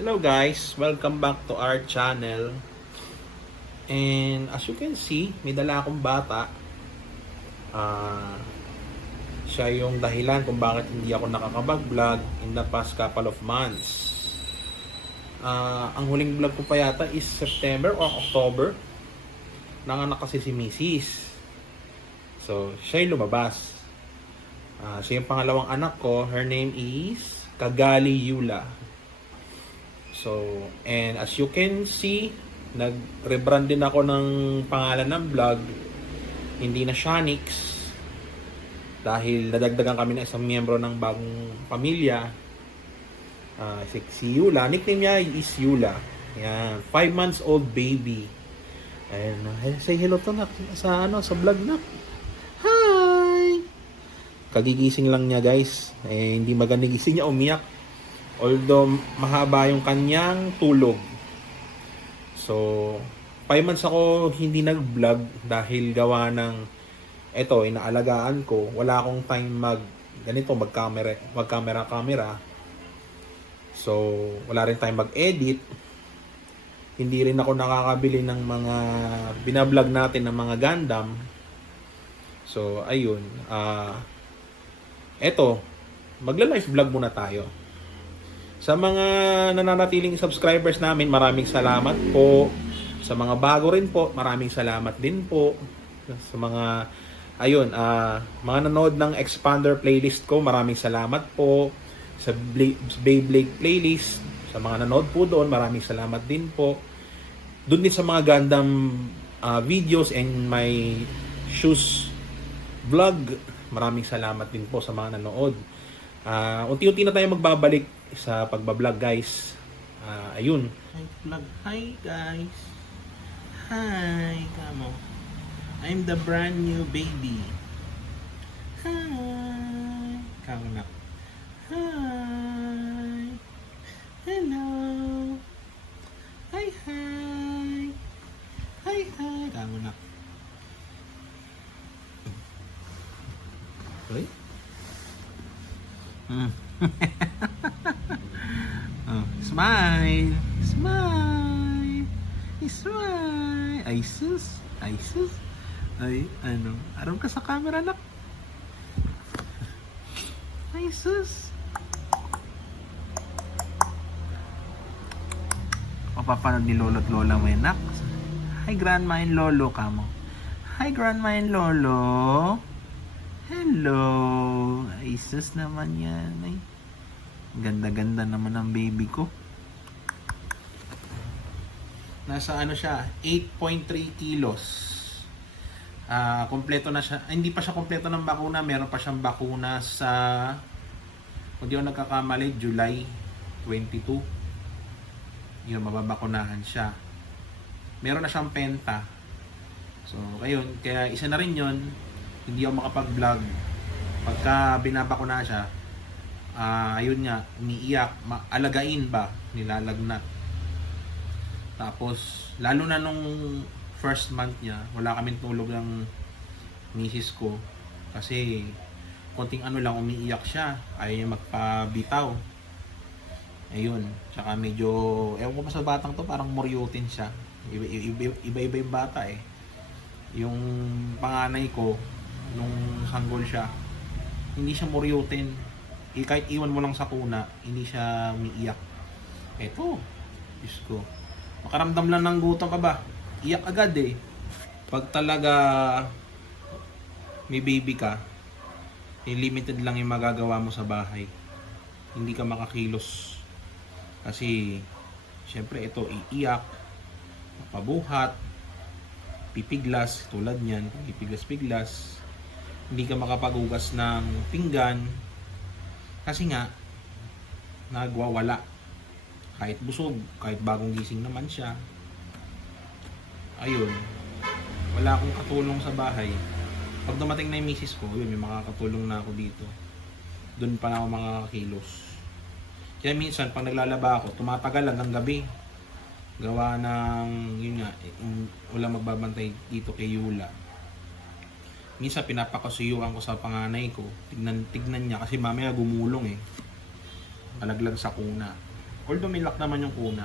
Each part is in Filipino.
Hello guys, welcome back to our channel. And as you can see, may dala akong bata. Siya yung dahilan kung bakit hindi ako nakakapag-vlog in the past couple of months. Ang huling vlog ko pa yata is September or October. Nanganak kasi si Mrs. So, siya yung lumabas. Siya yung pangalawang anak ko. Her name is Kagali Yula. So, and as you can see, nag-rebrand din ako ng pangalan ng vlog. Hindi na Shanix. Dahil nadagdagan kami ng isang miyembro ng bagong pamilya. Si Yula. Nickname niya is Yula. Yan. 5 months old baby. And say hello to na sa vlog na. Hi! Kagigising lang niya guys. Hindi maganda gising niya, umiyak. Although mahaba yung kanyang tulog. So, 5 months ako hindi nag-vlog dahil gawa ng inaalagaan ko. Wala akong time mag-camera. So, wala rin time mag-edit. Hindi rin ako nakakabili ng mga binablog natin ng mga Gundam. So, ayun. Magla-live vlog muna tayo. Sa mga nananatiling subscribers namin, maraming salamat po. Sa mga bago rin po, maraming salamat din po. Sa mga mga nanood ng Expander playlist ko, maraming salamat po. Sa Beyblade playlist, sa mga nanood po doon, maraming salamat din po. Doon din sa mga Gundam videos and my shoes vlog, maraming salamat din po sa mga nanood. Unti-unti na tayo magbabalik sa pagbablog guys. Ayun. Hi vlog. Hi guys. Hi kamo. I'm the brand new baby. Hi. Kamo na. Hi. Hello. Hi hi. Hi hi. Kamo na. Okay? Smile! Smile! Smile! Ay sus! Ay sus! Ay, aram ka sa camera nak? Ay sus! Mapapanood ni lolo at lola mo yun nak? Hi grandma and lolo kamo. Hi grandma and lolo! Hello! Ay sus naman yan ay. Ganda-ganda naman ang baby ko. Nasa siya, 8.3 kilos. Kompleto na siya. Hindi pa siya kompleto ng bakuna. Meron pa siyang bakuna sa, kung di ako nagkakamali, July 22. Yun, mababakunahan siya. Meron na siyang penta. So, ayun. Kaya isa na rin yun. Hindi ako makapag-vlog. Pagka binabakuna siya, ayun nga, umiiyak, alagain ba, nilalagnat. Tapos, lalo na nung first month niya, wala kaming tulog ng misis ko. Kasi, konting lang, umiiyak siya. Ayaw niya magpabitaw. Ayun. Tsaka medyo, ewan ko pa sa batang to, parang moryutin siya. Iba-iba yung bata eh. Yung panganay ko, nung sanggol siya, hindi siya moryutin. Kahit iwan mo lang sa kuna, hindi siya umiiyak. Eto, Diyos ko. Makaramdam lang ng gutom ka ba? Iyak agad eh. Pag talaga may baby ka, limited lang yung magagawa mo sa bahay. Hindi ka makakilos. Kasi, syempre ito, iiyak, pabuhat, pipiglas, tulad niyan, pipiglas-piglas. Hindi ka makapagugas ng pinggan. Kasi nga, nagwawala. Kahit busog, kahit bagong gising naman siya. Ayun. Wala akong katulong sa bahay. Pag dumating na yung misis ko, yun, may makakatulong na ako dito. Doon pa na ako makakakilos. Kaya minsan, pag naglalaba ako, tumatagal hanggang gabi. Gawa ng, yun nga, wala magbabantay dito kay Yula. Minsan pinapakasuyuan ko sa panganay ko. Tignan niya kasi mamaya gumulong eh. Palaglag sa kuna. Although may lock naman yung kuna.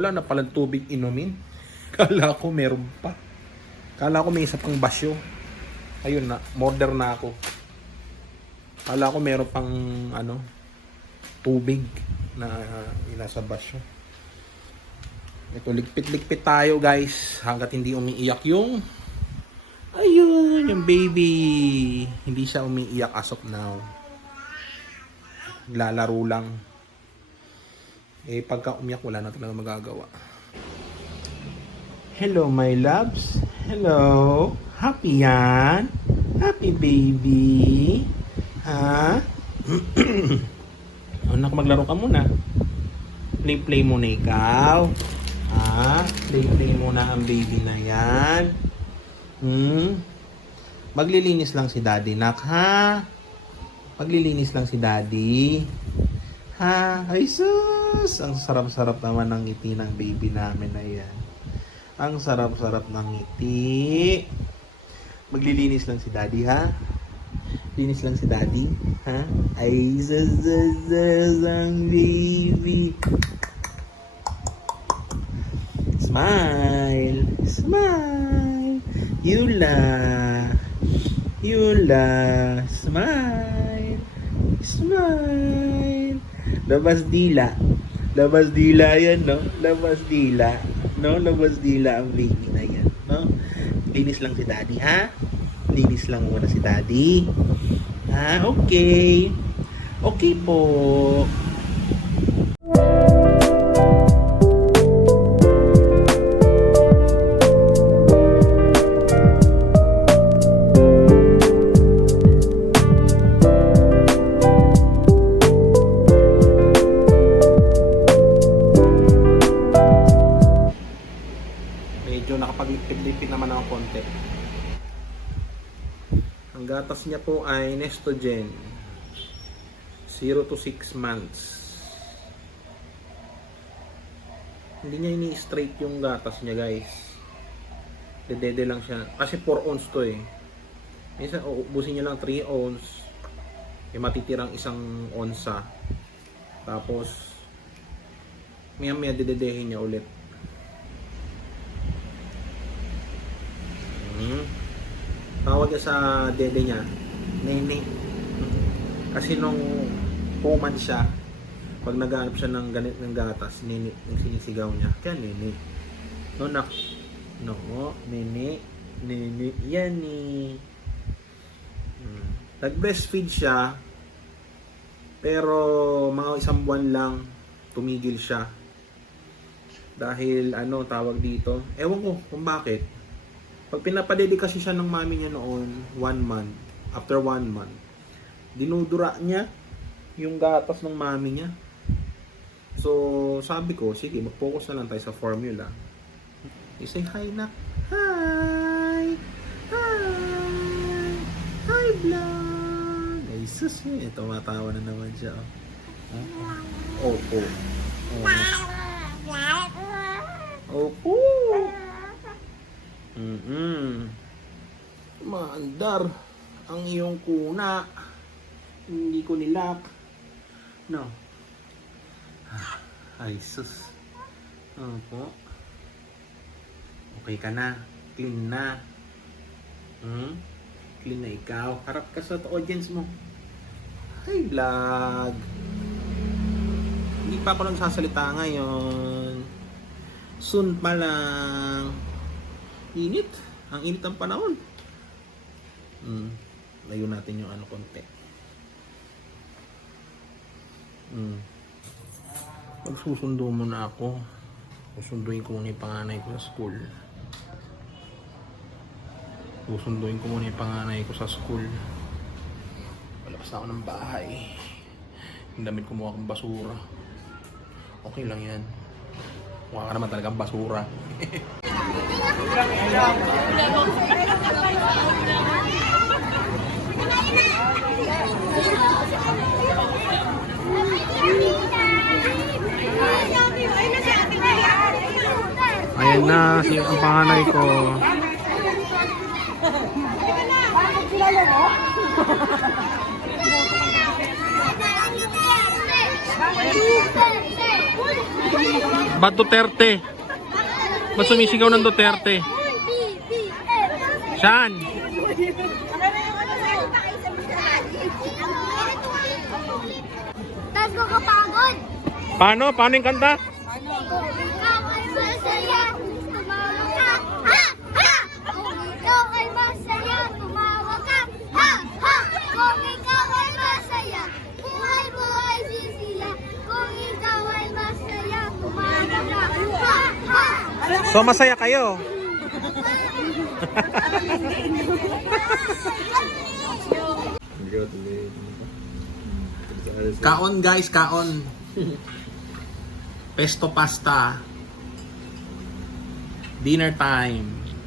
Wala na palang tubig inumin. Kala ko meron pa. Kala ko may isa pang basyo. Ayun na, order na ako. Kala ko meron pang tubig na nasa basyo. Ito, ligpit-ligpit tayo guys. Hanggat hindi umiiyak yung yung baby. Hindi siya umiiyak as of now. Lalaro lang. Pagka umiyak, wala na talaga magagawa. Hello, my loves. Hello. Happy yan? Happy baby? Ha? Anak, maglaro ka muna. Play muna ikaw. Ha? Play muna ang baby na yan. Maglilinis lang si daddy, nak, ha? Maglilinis lang si daddy. Ha? Ay sus! Ang sarap-sarap naman ng ngiti ng baby namin na yan. Ang sarap-sarap ng ngiti. Maglilinis lang si daddy, ha? Linis lang si daddy, ha? Ay sus ang baby. Smile! Smile! Yula! Smile! Smile! Labas dila. Labas dila yan, no? Labas dila. No? Labas dila ang baby na yan, no? Linis lang si daddy, ha? Linis lang muna si daddy. Ha? Okay. Okay po. Medyo nakapagligpit-lipit naman ako konti. Ang gatas niya po ay Nestogen 0 to 6 months. Hindi niya ini-straight yung gatas niya, guys. Dedede lang siya. Kasi 4 ounce to eh. Minsan ubusin niya lang 3 ounce. Matitirang 1 onsa. Tapos maya dededehin niya ulit. Tawag niya sa dede niya, Nene. Kasi nung 2 months siya, pag naghanap siya ng ganit ng gatas, Nene, yung sinisigaw niya. Kaya Nene. No, nak. No, Nene. Nene. Yan eh. Nag-breastfeed siya, pero mga 1 buwan lang, tumigil siya. Dahil, tawag dito, ewan ko kung bakit. Pag pinapadede kasi siya ng mami niya noon, 1 month, after 1 month, dinudura niya yung gatas ng mami niya. So, sabi ko, sige, mag-focus na lang tayo sa formula. I-say hi, nak. Hi! Hi! Hi, vlog! Ay, sus, tumatawa na naman siya. Opo. Opo. Maandar ang iyong kuna. Hindi ko nilak. No. Ay sus. Opo. Okay ka na. Clean na. Clean na ikaw. Harap ka sa audience mo. Hi vlog. Hindi pa ako nagsasalita ngayon. Soon pa lang. Init. Ang init ang panahon. Layo natin yung konti. Magsusundo muna ako. Susunduin ko muna yung panganay ko sa school. Susunduin ko muna yung panganay ko sa school. Palabas na ako ng bahay. Yung damit kumuha akong basura. Okay lang yan. Mukha ka naman talagang basura. Ayan na, ang panganay ko. Ba't Duterte? Ba't sumisigaw ng Duterte? Saan? Tapos ko kapagod. Paano? Paano yung kanta? Ikaw ay masaya, tumawa ka. Ha! Ha! Kung ikaw ay masaya, tumawa ka. Ha! Ha! Kung ikaw ay masaya, buhay mo ay sisiya. Kung ikaw ay masaya, tumawa ka. Ha! Ha! So masaya kayo? Kaon guys, kaon. Pesto pasta. Dinner time.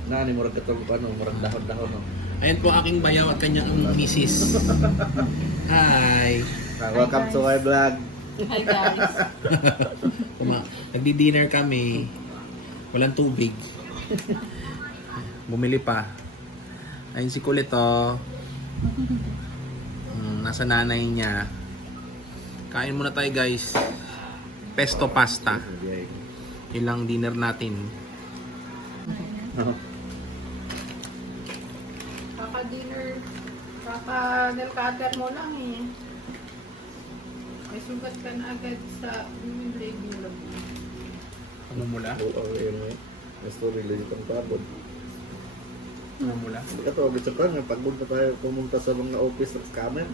Nani murag katong ano, murag dahon-dahon no. Ayan po aking bayaw at kanyang misis. Hi. Welcome to my vlog. Hi guys. Nagdi-dinner kami. Walang tubig. Bumili pa. Ayun si Kulit oh. Nasa nanay niya. Kain muna tayo guys. Pesto pasta. Ilang dinner natin. Kaka-dinner, kaka-nail cutter mo lang eh. May sugat ka na agad sa blade mo lang. Ano mula? Oo, yun eh. May story legit ang tabod. Ano mula? Hindi ka to, gusto ka nga, pagpunta tayo pumunta sa mga office ng scammer.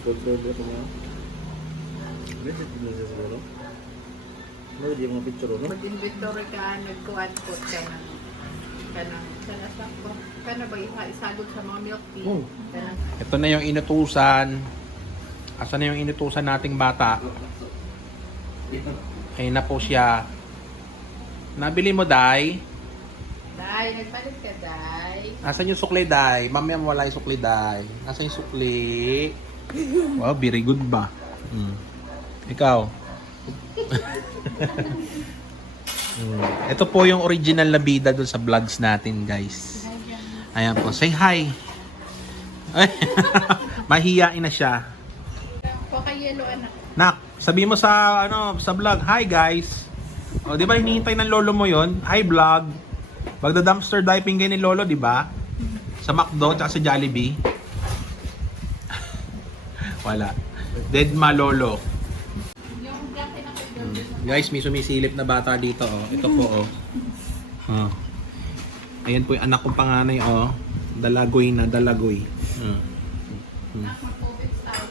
Control ito nga. Legit mo siya siguro. Ano yung mga picture no? Mag-inventory ka, nag-quad-quad ka ng sanasak ko. Ka na ba isagod sa mga milk tea? Oh. Ka na. Ito na yung inutusan. Asan na yung inutusan nating bata? Ayun na po siya. Nabili mo, Day? Day, nagpalit ka, Day. Asan yung sukli, Day? Mamaya wala yung sukli, Day. Asan yung sukli? Wow, very good ba? Ikaw? Ito po yung original na bida dun sa vlogs natin, guys. Ayan po. Say hi. Ay, mahihiyain na siya. Paka-yellow anak. Nak, sabi mo sa sa vlog, hi guys. O, di ba hinihintay ng lolo mo 'yon? Hi vlog. Magda-dumpster diving kayo ni lolo, di ba? Sa McDo at sa Jollibee. Wala. Dead ma lolo. Yung black na Guys, may sumisilip na bata dito, oh. Ito po, oh. Oh. Ayan po yung anak kong panganay, oh. Dalagoy na, dalagoy. mag-COVID tayo.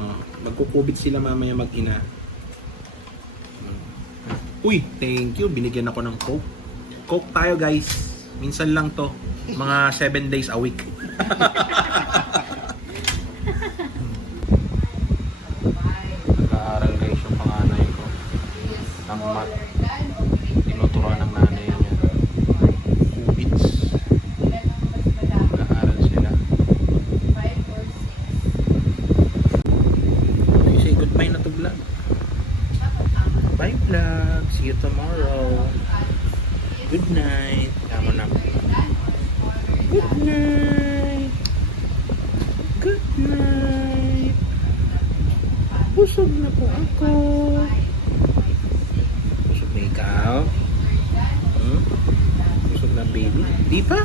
Oh. Magkukubit sila mamaya mag-ina. Uy, thank you. Binigyan ako ng Coke. Coke tayo, guys. Minsan lang to. Mga 7 days a week. Nag-aaral guys yung panganay ko. Ang mat. Tinuturuan ng nanay niya. Kubits. Nag-aaral sila. Okay, say goodbye na to vlog. Bye vlog. See you tomorrow. Good night. Tama na. Good night. Good night. Busog na po ako. Busog na ikaw? Busog na baby? Di pa?